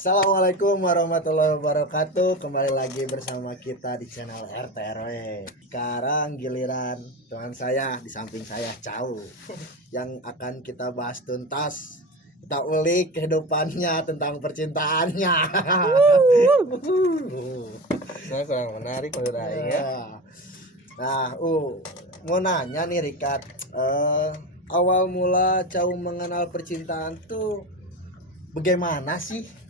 Assalamualaikum warahmatullahi wabarakatuh. Kembali lagi bersama kita di channel RTRW. Sekarang giliran teman saya di samping saya Cau yang akan kita bahas tuntas. Kita ulik kehidupannya tentang percintaannya. Nah, kurang menarik menurut Aing ya. Nah, mau nanya nih Rikat, awal mula Cau mengenal percintaan tuh bagaimana sih?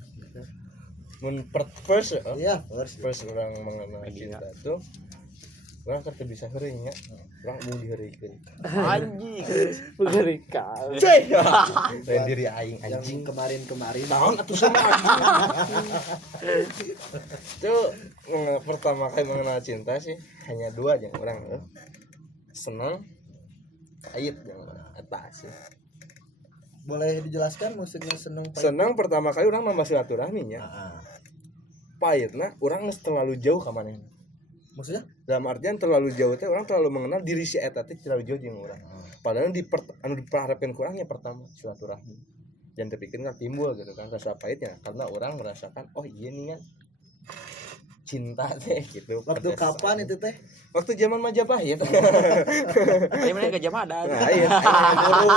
First Iya, first orang mengenal cinta tuh orang kan bisa heureung nya. Orang mau diheureukeun. Anjing, mengerikan. Lain diri aing Yang anjing. kemarin Naon atuh sama anjing. Tuh pertama kali mengenal cinta sih hanya dua aja orang senang ait yang eta sih. boleh dijelaskan maksudnya seneng Senang pertama kali orang nambah silaturahminya. Pahitna orang geus terlalu jauh ka manehna. Maksudnya Dalam artian terlalu jauh teh orang terlalu mengenal diri si eta teh terlalu jauh jeung urang. Padahal diperharapkeun ku urang nya pertama silaturahmi. Jangan terpikir nggak timbul gitu kan rasa pahitnya karena orang merasakan oh iya nih kan cinta teh gitu. waktu Pada kapan saat- itu teh? Waktu zaman Majapahit. Ayo mana ke Jamadan. Nah, iya, buruk.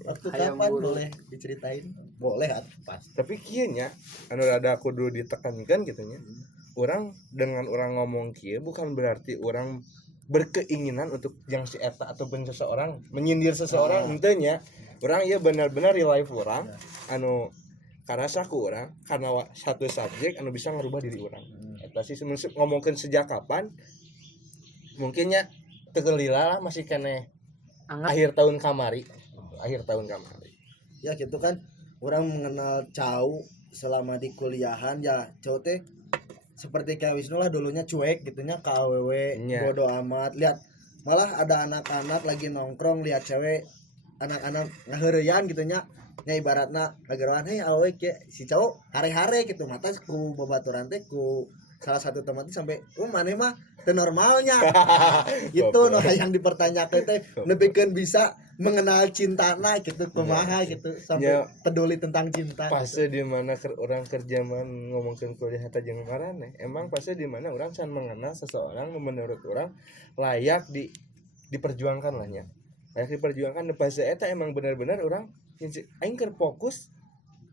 Waktu Hayam kapan buru. boleh diceritain? Boleh atuh pas. Tapi kieu nya anu rada kudu ditekankan gitu nya. Orang dengan orang ngomong kieu bukan berarti orang berkeinginan untuk yang si eta ataupun seseorang menyindir seseorang henteu nya. Orang ya benar-benar real life orang anu karasa ku orang karena satu subjek anu bisa ngerubah diri orang. Eta sih ngomongkeun sejak kapan mungkinnya teu lila lah masih keneh Angat. akhir tahun kamari. Ya gitu kan. Orang mengenal Cau selama di kuliahan ya Cau teh seperti kayak Wisnu lah dulunya cuek gitunya ke AWW, Nya. bodo amat. Lihat malah ada anak-anak lagi nongkrong lihat cewek anak-anak ngaheureyan gitunya. Nya ibaratna ngageroan hei awewe ke si Cau hare-hare gitu mata ku babaturan teh ku salah satu teman teh sampai maneh mah teu normalnya. Gitu noh yang dipertanyakan teh nepikeun bisa mengenal cintana gitu kumaha gitu sampai Ya. peduli tentang cinta. Fase di mana orang kerjaman ngomongkeun kuliah eta jeung marane emang fase di mana orang can mengenal seseorang menurut orang layak diperjuangkan lah nya. Layak diperjuangkan di fase eta emang benar-benar orang aing keur fokus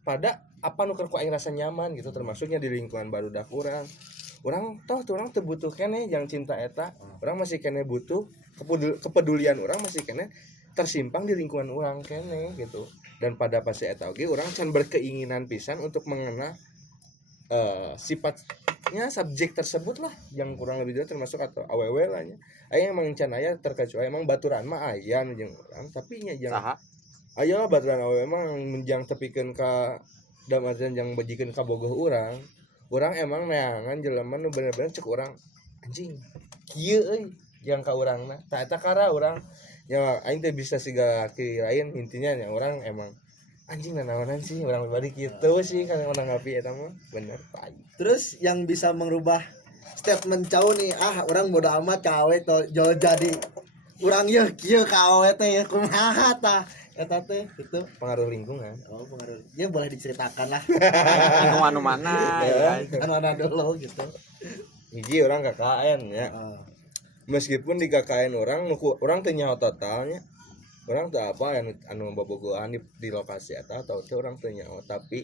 pada apa nu keur ku aing rasa nyaman gitu termasuknya di lingkungan barudak urang. Urang toh tuh urang teu butuh keneh yang cinta eta. Urang masih keneh butuh kepedulian urang masih keneh tersimpang di lingkungan urang keneh gitu. Dan pada fase eta oge urang can berkeinginan pisan untuk mengenal sifatnya subjek tersebut lah yang kurang lebih jelas termasuk atau awewe lah nya. Aya emang can aya terkecuali emang baturan mah aya nu jeung urang tapi nya jeung Saha? aya lah baturan awewe emang menjang tepikeun ka dalam artian yang bajikeun ka bogoh urang. Urang emang neangan jelema nu bener-bener cek urang anjing kieu euy yang ka urangna. Tah eta kara urang ya aing teh bisa siga laki lain intinya nya urang emang anjing nanaonan sih urang pribadi kitu sih kan menanggapi eta mah bener tai. Terus yang bisa merubah statement Cau nih, orang bodo amat ka awe to jauh jadi urang ye kieu ka awe teh ya kumaha tah eta teh itu. Pengaruh lingkungan. Oh, pengaruh. Ya boleh diceritakan lah. Anu mana ya kan? Anu dulu gitu. Hiji orang KKN ya. Meskipun di KKN orang teu nyaho totalnya. Orang teu apa anu bobogohan di lokasi eta atau teu orang teu nyaho tapi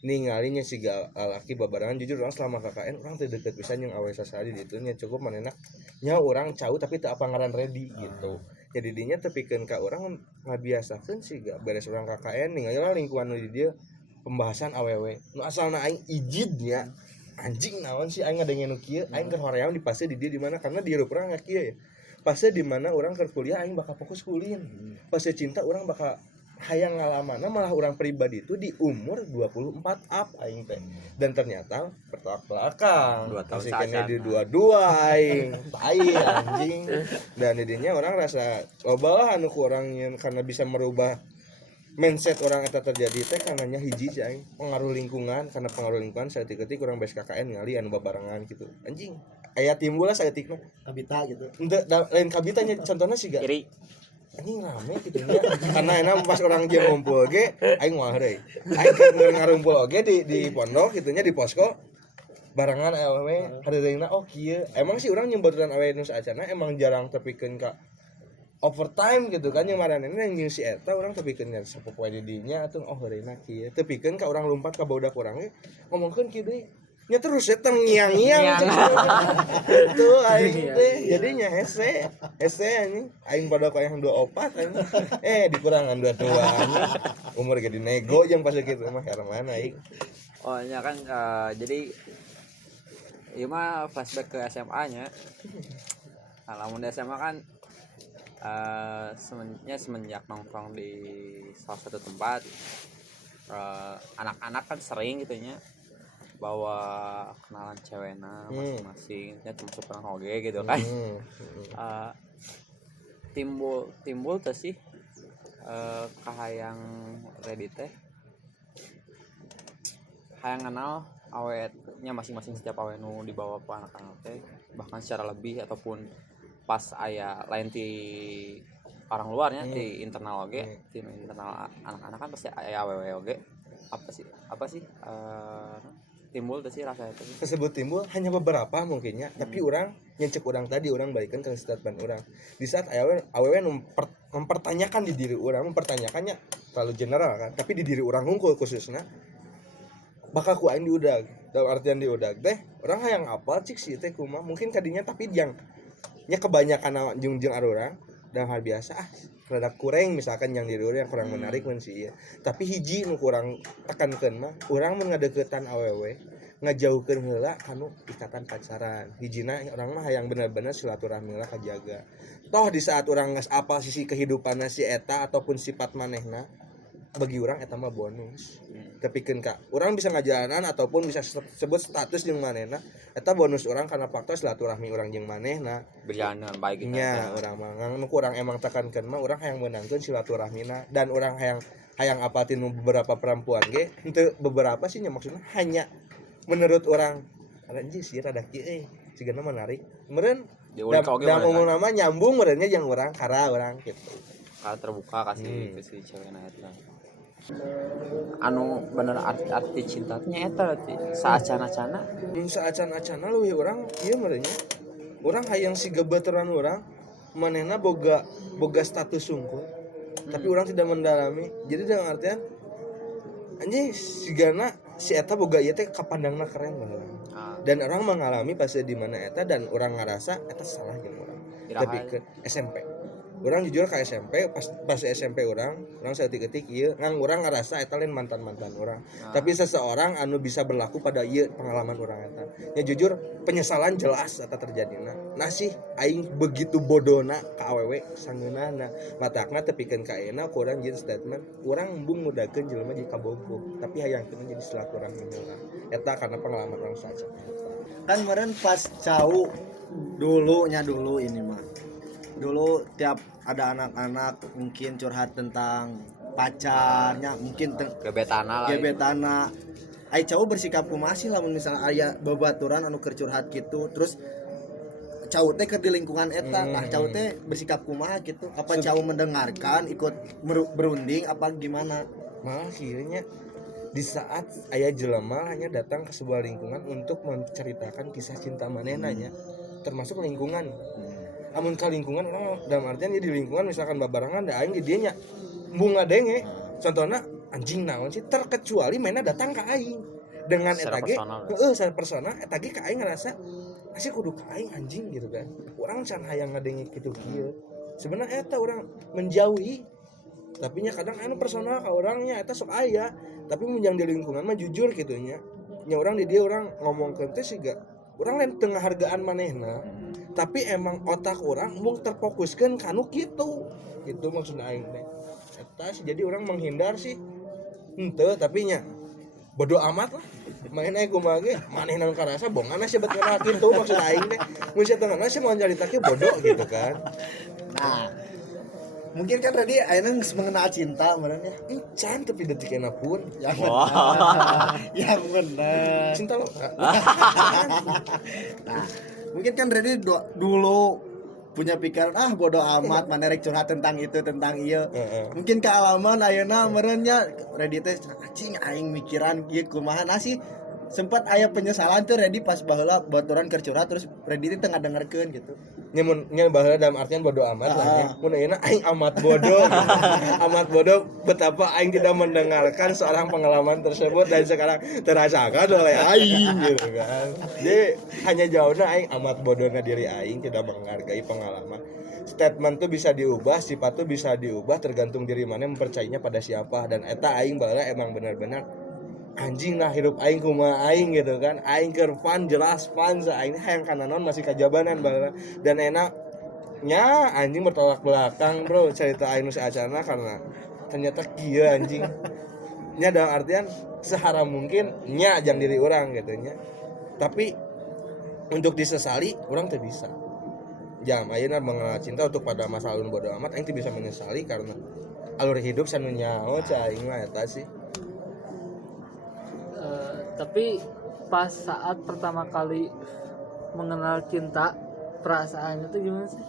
ningalinya siga laki babarangan jujur orang selama KKN orang teu deket pisan jeung awe sasadi ditu nya cukup manehna nyaho urang cau tapi teu apa ngaran ready gitu. Jadi dinya tepikeun ka urang ngabiasakeun siga beres urang KKN ningali lah lingkungan nu di dieu pembahasan awewe. Nu asalna aing ijidnya anjing naon sih aing ngadengen nu kieu aing keur hoream di fase di dieu di mana karena di hirup urang kieu ya. Fase di mana urang keur kuliah aing bakal fokus kuliah. Fase cinta urang bakal hayang ngalamana malah orang pribadi itu di umur 24 up aing teh. Dan ternyata bertolak belakang. 2 tahun Masih kene di saja. 22 aing. Tai anjing. Dan didinya orang rasa loba lah anu ku urang yang karena bisa merubah mindset orang eta terjadi teh karena hiji sih aing pengaruh lingkungan karena pengaruh lingkungan saeutik-eutik urang beres KKN ngali anu babarengan gitu. Anjing. Aya timbul lah saeutikna. Kabita gitu. Henteu lain kabitanya contohna siga Iri. anjing rame gitu nya karena enak pas orang jeung ngumpul ge aing moal heureuy aing keur ngarumpul oge di pondok gitu nya di posko barengan awewe hareureuingna oh kieu emang sih urang nyebaturan awewe nu saacana emang jarang tepikeun ka overtime gitu kan yang marane yang jeung si eta urang tepikeun nya sapopoe di dinya atuh oh heureuina kieu tepikeun ka urang lompat ka budak urang ge ngomongkeun kieu deui nya terus eta ngiang-ngiang itu aing teh jadinya hese anjing aing pada kayak 24 anjing dikurangan 22 umur ge dinego jeung pas kitu mah herman aing Oh nya kan jadi ieu mah flashback ke SMA nya. Lamun di SMA kan semenjak nongkrong di salah satu tempat anak-anak kan sering gitu nya bawa kenalan cewekna masing-masing ya termasuk orang hoge gitu kan. Timbul tuh sih kahayang ready teh hayang kenal awetnya masing-masing setiap awe nu dibawa ke anak-anak teh bahkan secara lebih ataupun pas aya lain di orang luarnya di internal oge di internal anak-anak kan pasti aya awewe oge apa sih timbul tuh sih rasa itu tersebut timbul hanya beberapa mungkinnya tapi orang nyecek orang tadi orang balikan ke statement orang di saat awewe mempertanyakan di diri orang mempertanyakannya terlalu general kan tapi di diri orang hungkul khususnya bakal ku aing diudag dalam artian diudag teh orang hayang apal cik sih teh kumaha mungkin kadinya tapi yang nya kebanyakan jeung arurang dan hal biasa rada kurang misalkan yang diri urang kurang menarik mun sih ya tapi hiji nu kurang tekankeun mah urang mun ngadeukeutan awewe ngajauhkeun heula kanu ikatan pacaran hijina urang mah hayang bener-bener silaturahmi lah kajaga toh di saat urang geus apal sisi kehidupanna si eta ataupun sifat manehna bagi urang eta mah bonus tepikeun ka urang bisa ngajalanan ataupun bisa sebut status jeung manehna eta bonus urang karena faktor silaturahmi urang jeung manehna berjalan dengan baik gitu nya urang mah nu urang emang tekankeun mah urang hayang meunangkeun silaturahmina dan urang hayang apatin beberapa perempuan ge henteu beberapa sih nya maksudna hanya menurut urang anjing sih rada kieu sigana menarik meureun da umumna mah nyambung meureunnya jeung urang kara urang kitu kalau terbuka kasih ke si cewekna eta anu bener arti cintanya eta saacana-acana mun saacan-acana leuwih urang ieu meureunnya urang hayang siga baturan urang manehna boga status sungkul tapi urang tidak mendalami jadi dalam artian anjing sigana si eta boga ieu teh kapandangna keren banget dan orang mengalami fase di mana eta dan orang ngarasa eta salah jeung urang tapi ke SMP urang jujur ke SMP pas SMP urang saeutik-eutik ieu ngang urang ngarasa eta lain mantan-mantan urang tapi seseorang anu bisa berlaku pada ieu pengalaman urang eta nya jujur penyesalan jelas eta terjadina nah sih aing begitu bodona ka awewe sangeunana matakna tepikeun ka ayeuna ku urang jeung statement urang embung ngudakeun jelema jadi kabogoh tapi hayangkeun jadi silaturahmi urang eta karena pengalaman urang saja kan meureun pas cau dulu ini mah dulu tiap ada anak-anak mungkin curhat tentang pacarnya mungkin gebetana ai cau bersikap kumaha sih lamun misalnya aya babaturan anu keur curhat gitu terus cau teh keur di lingkungan eta nah cau teh bersikap kumaha gitu apa cau mendengarkan ikut berunding apa gimana malah kieu nya di saat aya jelema hanya datang ke sebuah lingkungan untuk menceritakan kisah cinta manehna nya termasuk lingkungan amun ka lingkungan orang dalam artian di lingkungan misalkan babarangan da aing di dieu nya bunga denge contohna anjing naon sih terkecuali mainnya datang ka aing dengan eta ge secara personal eta ge ka aing ngarasa asih kudu ka aing anjing gitu kan urang can hayang ngadenge kitu kieu sebenarnya eta urang menjauhi tapi nya kadang anu personal ka urangnya eta sok aya tapi menjang di lingkungan mah jujur kitu nya urang di dieu urang ngomongkeun teh siga urang lain tengah hargaan manehna tapi emang otak orang mung terfokuskan kanu gitu maksudnya aing teh eta sih jadi orang menghindar sih henteu tapi nya bodo amat lah main aing kumaha ge manehna nu karasa bonganna sih bet kenal kitu maksud aing teh mun sia tengahna sih mau nyarita ke bodoh gitu kan nah mungkin kan tadi ayeuna geus mengenal cinta meureun ya encan tapi detikna pun yang benar yang benar cinta lo nah mungkin kan Redi dulu punya pikiran bodo amat mana rek curhat tentang itu tentang iya. Heeh. Mungkin kealaman ayeuna meureun nya ready teh anjing aing mikiran ieu kumaha nah sih sempat aya penyesalan tuh ready pas baheula baturan keur curhat terus ready teh tengah dengerkeun gitu. Nya baheula dalam artian bodoh amat lah nya. Mun ayeuna aing amat bodoh. Amat bodoh betapa aing tidak mendengarkan seorang pengalaman tersebut dan sekarang terasakan oleh aing gitu kan. Jadi hanya jauhna aing amat bodohna diri aing tidak menghargai pengalaman. Statement tuh bisa diubah, sifat tuh bisa diubah tergantung diri mana mempercayainya pada siapa dan eta aing baheula emang benar-benar anjing lah hidup aing kumaha aing gitu kan aing keur fun jelas fun aing hayang kana naon masih kajabanan baheula dan enaknya anjing bertolak belakang bro cerita aing nu saacana karena ternyata kieu anjing nya dalam artian seharam mungkin nya jang diri orang gitu nya tapi untuk disesali orang teu bisa jam ayeuna mengenal cinta untuk pada masa lalu bodo amat aing teu bisa menyesali karena alur hidup sanu nyaho cai aing mah eta sih. Tapi pas saat pertama kali mengenal cinta perasaannya tuh gimana sih?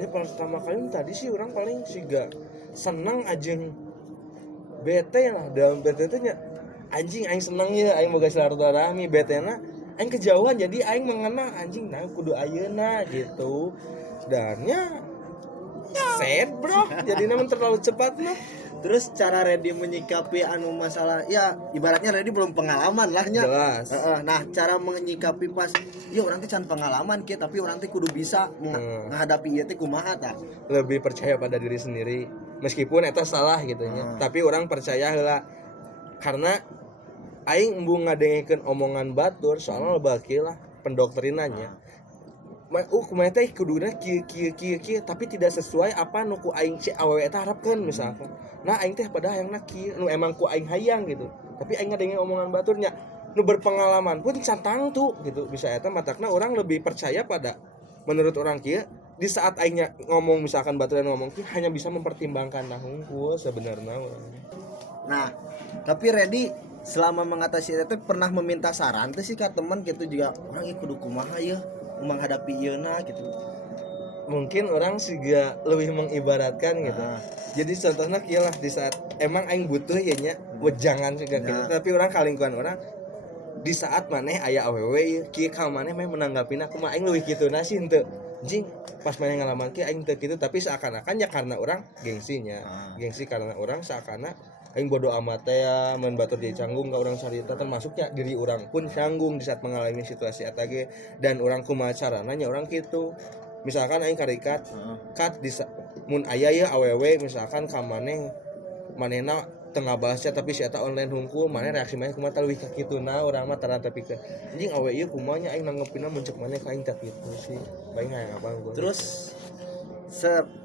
Ini pertama kali tadi sih orang paling siga senang ajeng bete lah dalam bete nya anjing aing seneng ya aing boga silaturahmi bete na aing kejauhan jadi aing mengenal anjing nah kudu ayeuna gitu dan ya sad bro jadinya terlalu cepat mah. Terus cara ready menyikapi anu masalah ya ibaratnya ready belum pengalaman lah nya. Jelas. Nah cara menyikapi pas ya orang teh can pengalaman kieu tapi orang teh kudu bisa menghadapi ieu teh kumaha tah. Lebih percaya pada diri sendiri meskipun eta salah gitu nya tapi orang percaya heula karena aing embung ngadengkeun omongan batur soalnya loba kieu lah pendoktrinannya kumaha teh kuduna kieu tapi tidak sesuai apa nu ku aing si awewe eta harapkeun misalkan nah aing teh pada hayangna kieu nu emang ku aing hayang gitu tapi aing ngadenge omongan baturnya nu berpengalaman pun cantang tuh gitu bisa eta matakna orang lebih percaya pada menurut orang kieu di saat aingnya ngomong misalkan baturan ngomong kieu hanya bisa mempertimbangkan nah hungkul sebenarnya orangnya. Nah tapi ready selama mengatasi itu pernah meminta saran tuh sih ke teman gitu juga orang ieu kudu kumaha ya menghadapi ieuna gitu. Mungkin orang juga lebih mengibaratkan gitu. Jadi contohnya kieu lah di saat emang aing butuh ya nya wejangan juga gitu. Tapi orang kalingkuhan orang di saat maneh aya awewe kieu ka maneh mah menanggapina kumaha aing leuwih kituna sih henteu. Anjing pas maneh ngalaman kieu aing teu kitu tapi seakan-akan ya karena orang gengsinya. Gengsi karena orang seakan aing bodo amat ya mun batur di canggung ka urang carita termasuknya diri orang pun canggung di saat mengalami situasi eta ge dan urang kumaha carana nya urang kitu misalkan aing karikat kat di mun aya ye awewe misalkan ka manehna tengah bahasnya tapi si eta online hungkul maneh reaksi maneh kumaha leuwih ka kituna urang mah tara tepikeun anjing awewe ieu kumaha nya aing nanggepina muncul maneh ka aing teh kitu sih bae hayang apa gua terus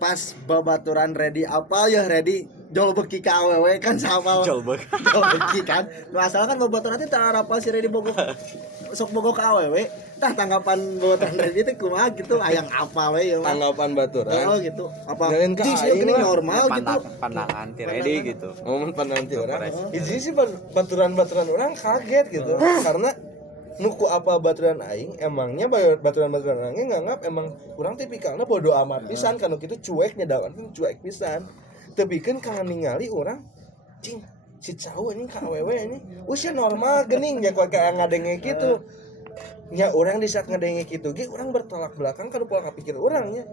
pas babaturan ready apa ya ready jol beki ka awewe kan sama jol beki kan nu asal kan babaturan teh tara apa si ready bogo sok bogo ka awewe tah tanggapan babaturan ready teh kumaha gitu hayang apa we ya tanggapan baturan gitu apa sih gini normal gitu pandangan ti ready gitu momen pandangan ti orang izin sih baturan orang kaget gitu karena nuku apa baturan aing emangnya baturan aing nganggap emang kurang tipikalnya bodo amat pisan kan kitu cueknya dawan cuek pisan teu pikeun ka ningali urang cing si cau anjing ka awewe ini usia normal geuning nya kayak ngadenge kitu nya urang di saat ngadenge kitu ge urang bertolak belakang kan pola kapikir urang nya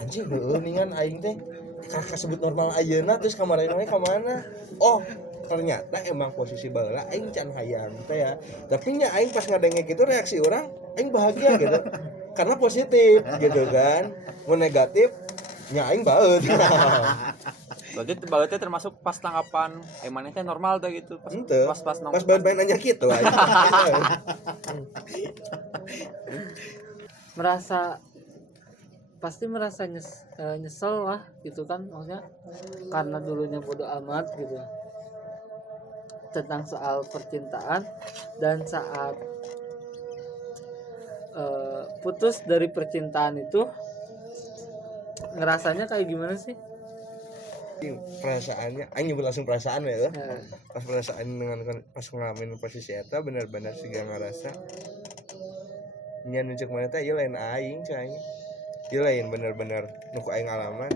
anjing heueuh ningan aing teh kakak sebut normal ayeuna terus kamarana ka mana oh ternyata emang posisi baheula aing can hayang teh ya tapi nya aing pas ngadenge gitu reaksi orang aing bahagia gitu karena positif gitu kan mun negatif nya aing baeut berarti bautnya termasuk pas tanggapan maneh teh normal tuh gitu pas baut main nanya gitu aing pasti merasa nyesel lah gitu kan maksudnya karena dulunya bodo amat gitu tentang soal percintaan dan saat putus dari percintaan itu ngerasanya kayak gimana sih? Perasaannya aing nyebut langsung perasaan ya pas perasaan dengan pas ngalamin posisi eta benar-benar sih gak ngerasa nya nunjuk mana teh ieu lain aing cai ieu lain bener-bener nu ku aing ngalaman.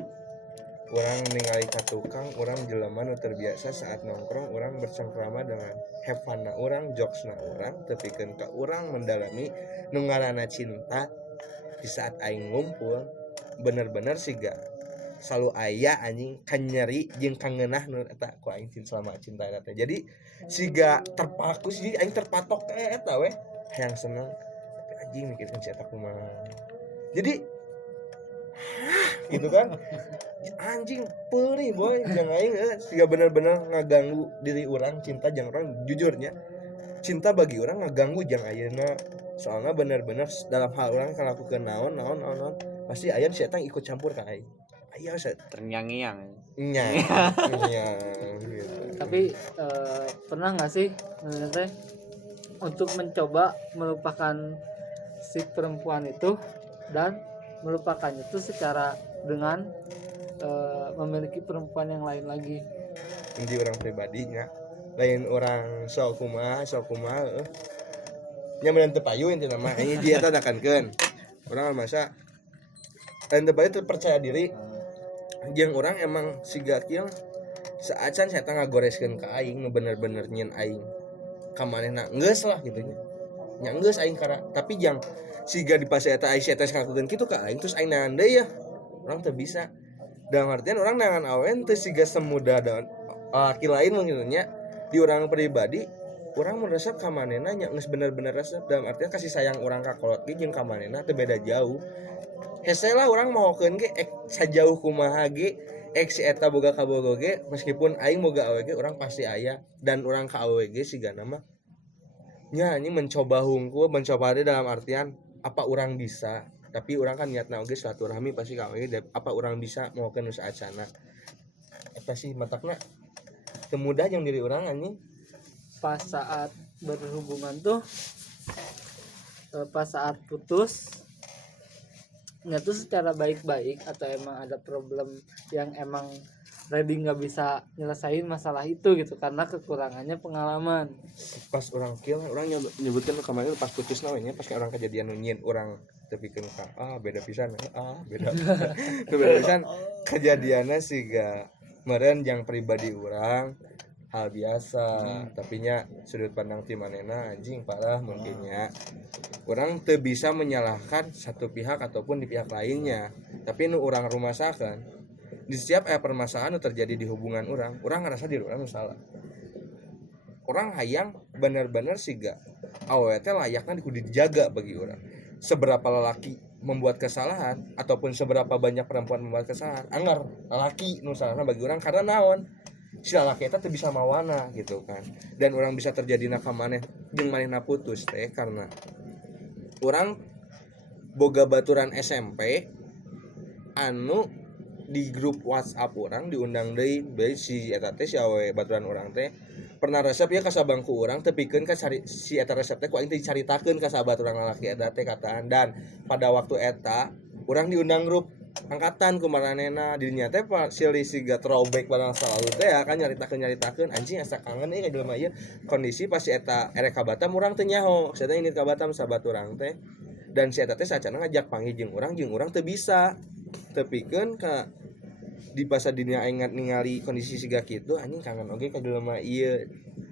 Orang ningali ka tukang, orang jelema nu terbiasa saat nongkrong, orang bersengkrama dengan have fun-na orang, jokes-na orang, tepikeun ka orang mendalami nu ngaranna cinta. Di saat aing ngumpul, bener-bener siga selalu aya anjing kan nyeri jeung kangeunah nu eta ku aing selama cinta eta. Jadi siga terpaku sih aing terpatok ka eta we, hayang seneng. Tapi anjing mikirkeun si eta kumaha. Jadi gitu kan anjing perih boy jangan aing siga bener-bener ngaganggu diri orang cinta jeung orang jujurnya cinta bagi orang ngaganggu jeung ayeuna soalnya bener-bener dalam hal orang ngalakukeun naon pasti aya si eta ikut campur ka aing aya terngiang-ngiang nya gitu. Tapi pernah nggak sih teh untuk mencoba melupakan si perempuan itu dan melupakannya itu secara dengan memiliki perempuan yang lain lagi? Ini orang pribadinya lain orang sok kumaha nya meureun teu payu intina mah ini dia teh dakankeun urang masa lain teu payu terpercaya diri jeung urang emang siga kieu saacan saya ngagoreskeun ka aing nu bener-bener nyieun aing ka manehna geus lah gitu nya geus aing kara tapi jang siga di pas eta aing eta ngakukeun kitu ka aing terus aing nahan deui ya urang teu bisa dalam artian orang nangan awen teu siga semudah dan laki lain mungkin nya di orang pribadi orang meresep ka manehna nya geus bener-bener resep dalam artian kasih sayang orang ka kolot ge jeung ka manehna teu beda jauh hese lah orang mohokeun ge sajauh kumaha ge si eta boga kabogo ge meskipun aing boga awe ge orang pasti aya dan orang ka awe ge sigana mah nya anjing mencoba hungkul mencoba de dalam artian apa orang bisa tapi orang kan niatna oge silaturahmi pasti ka awe ge apa orang bisa mohokeun nu saacana eta sih matakna teu mudah jeung diri orang anjing Pas saat berhubungan tuh pas saat putus nggak tuh secara baik-baik atau emang ada problem yang emang ready nggak bisa nyelesain masalah itu gitu karena kekurangannya pengalaman. Pas orang kill orang nyebutkan kemarin pas putus namanya pas orang kejadian nyin orang tepikeun ka beda pisan beda beda pisan kejadiannya sih ga meureun yang pribadi orang hal biasa tapi nya sudut pandang ti manehna anjing parah mungkinnya orang teu bisa menyalahkan satu pihak ataupun di pihak lainnya tapi nu orang rumasakeun di setiap permasalahan yang terjadi di hubungan orang ngerasa diri orang salah orang hayang benar-benar siga awewe teh layaknya kudu dijaga bagi orang seberapa lelaki membuat kesalahan ataupun seberapa banyak perempuan membuat kesalahan anggar lelaki nu salahna bagi orang karena naon si lalaki eta teu bisa mawana gitu kan dan orang bisa terjadi ka maneh jeung manehna putus teh karena orang boga baturan SMP anu di grup WhatsApp orang diundang deui bae si eta teh si awewe baturan orang teh pernah resep ya ka sabangku urang teu pikeun ka si eta resep teh ku aing teh dicaritakeun ka sahabat urang lalaki eta teh kataan dan pada waktu eta urang diundang grup angkatan ku maranena dirinya teh silih siga throwback barang selalu teh akan nyaritakeun anjing asa kangen ieu ka jelema ieu kondisi pas si eta erek ka Batam urang teh nyaho si eta ingin ka Batam sahabat urang teh dan si eta teh sacana ngajak panggil jeung urang teu bisa teu pikeun ka di pasar dunia aing ningali kondisi siga kitu anjing kangen oge ka jelema ieu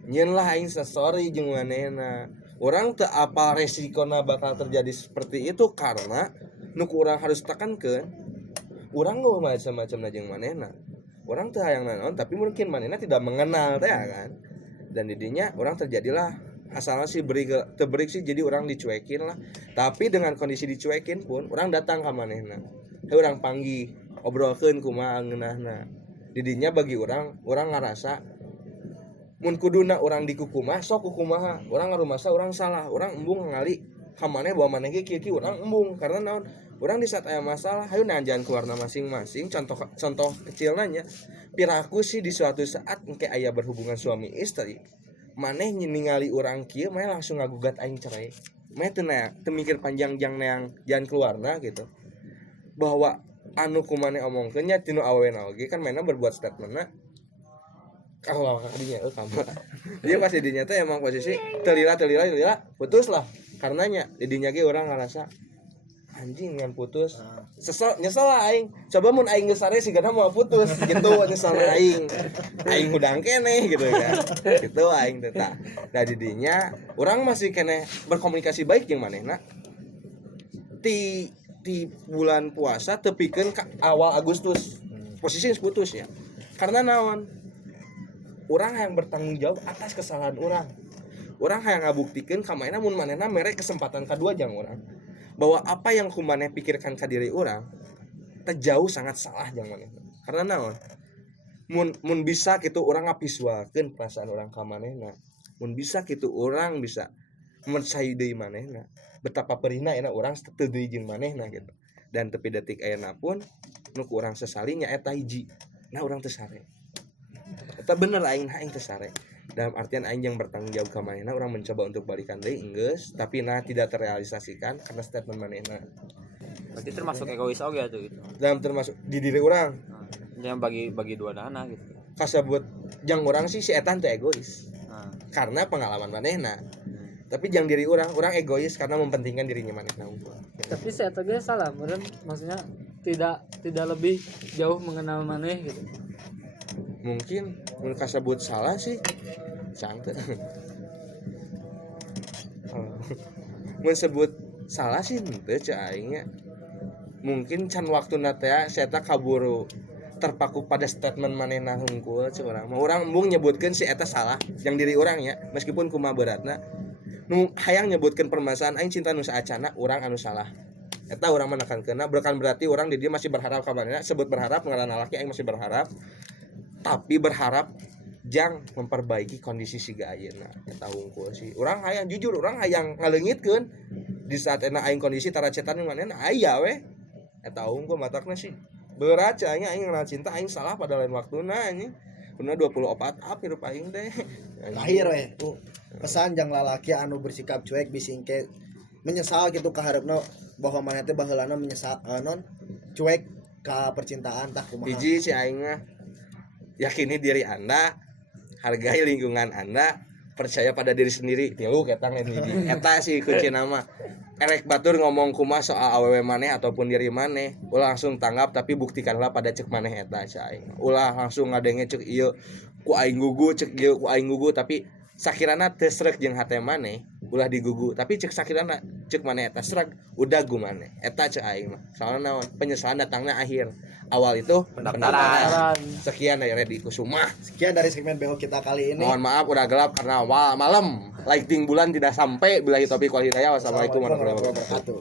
nyeun lah aing sorry jeung manehna urang teu apa resikona bakal terjadi seperti itu karena nu urang harus tekankeun urang gak macam-macam jeung manehna urang teu hayang naon tapi mungkin manehna tidak mengenal teh kan dan didinya urang terjadilah asalnya sih teberik sih jadi orang dicuekin lah tapi dengan kondisi dicuekin pun orang datang ke manehna urang panggil obrolkeun kumaha ngeunahna didinya bagi orang ngarasa mun kuduna orang dikukumah sok kumaha orang ngarumasa orang salah orang embung ngali ka maneh bawa maneh ge kieu orang embung karena naon orang di saat aya masalah hayu nanjaan keluarna masing-masing contoh kecil nanya piraku sih di suatu saat engke aya berhubungan suami istri maneh ningali urang kieu maneh langsung ngagugat aing cerai maneh teu mikir panjang jang neang jalan keluarna gitu bahwa anu kumaneh omongkeun nya tinu awewena oge kan mainna berbuat statementna kalau kadinya kamu dia pasti dinya teh emang posisi telila putus lah karenanya didinya ge urang ngarasa anjing yang putus nyesel lah aing coba mun aing geus sare sigana mau putus gitu nyesel aing hudang keneh gitu kan gitu aing teh tah da didinya urang masih keneh berkomunikasi baik jeung manehna di bulan puasa tepikeun ka awal Agustus posisi geus putus ya karena naon urang yang bertanggung jawab atas kesalahan urang hayang ngabuktikeun ka manehna mun manehna mere kesempatan kedua jeung urang bahwa apa yang kumaneh pikirkan ke diri orang terjauh sangat salah jangan karena naon mun bisa gitu orang ngapisuakeun perasaan orang ka manehna mun bisa gitu orang bisa mencai deui manehna betapa perihna enak orang teu deui jeung manehna gitu dan tepi detik ayeuna pun nu urang sesalinya eta hiji nah urang teu sare eta bener aing teu sare dalam artian aing yang bertanggung jawab ka manehna urang mencoba untuk balikan deui enggeus tapi tidak terrealisasikan karena statement manehna berarti termasuk egois oge atuh gitu dalam termasuk di diri urang jangan bagi dua dana gitu kasebut jang urang sih si etan teh egois karena pengalaman manehna tapi jang diri urang egois karena mementingkan dirinya manehna unggul tapi saya tadi salah meureun maksudnya tidak lebih jauh mengenal maneh gitu mungkin mun kasebut salah sih cangteu mun sebut salah sih teu ceu aing nya mungkin can waktuna teh saya teh kaburu terpaku pada statement manehna hungkul ceu urang mah urang embung nyebutkeun si eta salah yang diri urang nya meskipun kumaha beratna nu hayang nyebutkeun permasalahan aing cinta nu saacana urang anu salah eta urang menekankeunna bukan berarti urang di dieu masih berharap ka manehna sebut berharap ngaranna laki aing masih berharap tapi berharap jang memperbaiki kondisi siga ayeuna eta hungkul sih urang hayang jujur urang hayang ngaleungitkeun di saat enak aing kondisi tara cetan manehna aya we eta hungkul matakna sih berat nya aing ngana cinta aing salah pada lain waktuna anjing puna 24 hirup aing teh lahir we pesan jang lalaki anu bersikap cuek bisingke menyesal gitu ka hareupna bahwa maneh teh baheulana menyesal non cuek ka percintaan tah kumaha hiji si aing mah yakini diri Anda, hargai lingkungan Anda, percaya pada diri sendiri. Tilu ketang ini. Eta sih kunci nama. Erek batur ngomong kumaha soal awewe maneh ataupun diri maneh, ulah langsung tanggap tapi buktikanlah pada cek maneh eta cai. Ulah langsung ngadenge cek ieu ku aing gugu, cek ieu ku aing gugu tapi sakirana teu sreg jeung hate maneh, ulah digugu tapi cek sakirana cek maneh eta sreg udah gu maneh. Eta cek aing mah. Soalna naon? Penyesalan datangnya akhir. Awal itu pendaftaran. Sekian dari Redi Kusuma. Sekian dari segmen BO kita kali ini. Mohon maaf udah gelap karena malam. Lighting bulan tidak sampai. Billahi taufiq wal hidayah. Wassalamualaikum warahmatullahi wabarakatuh.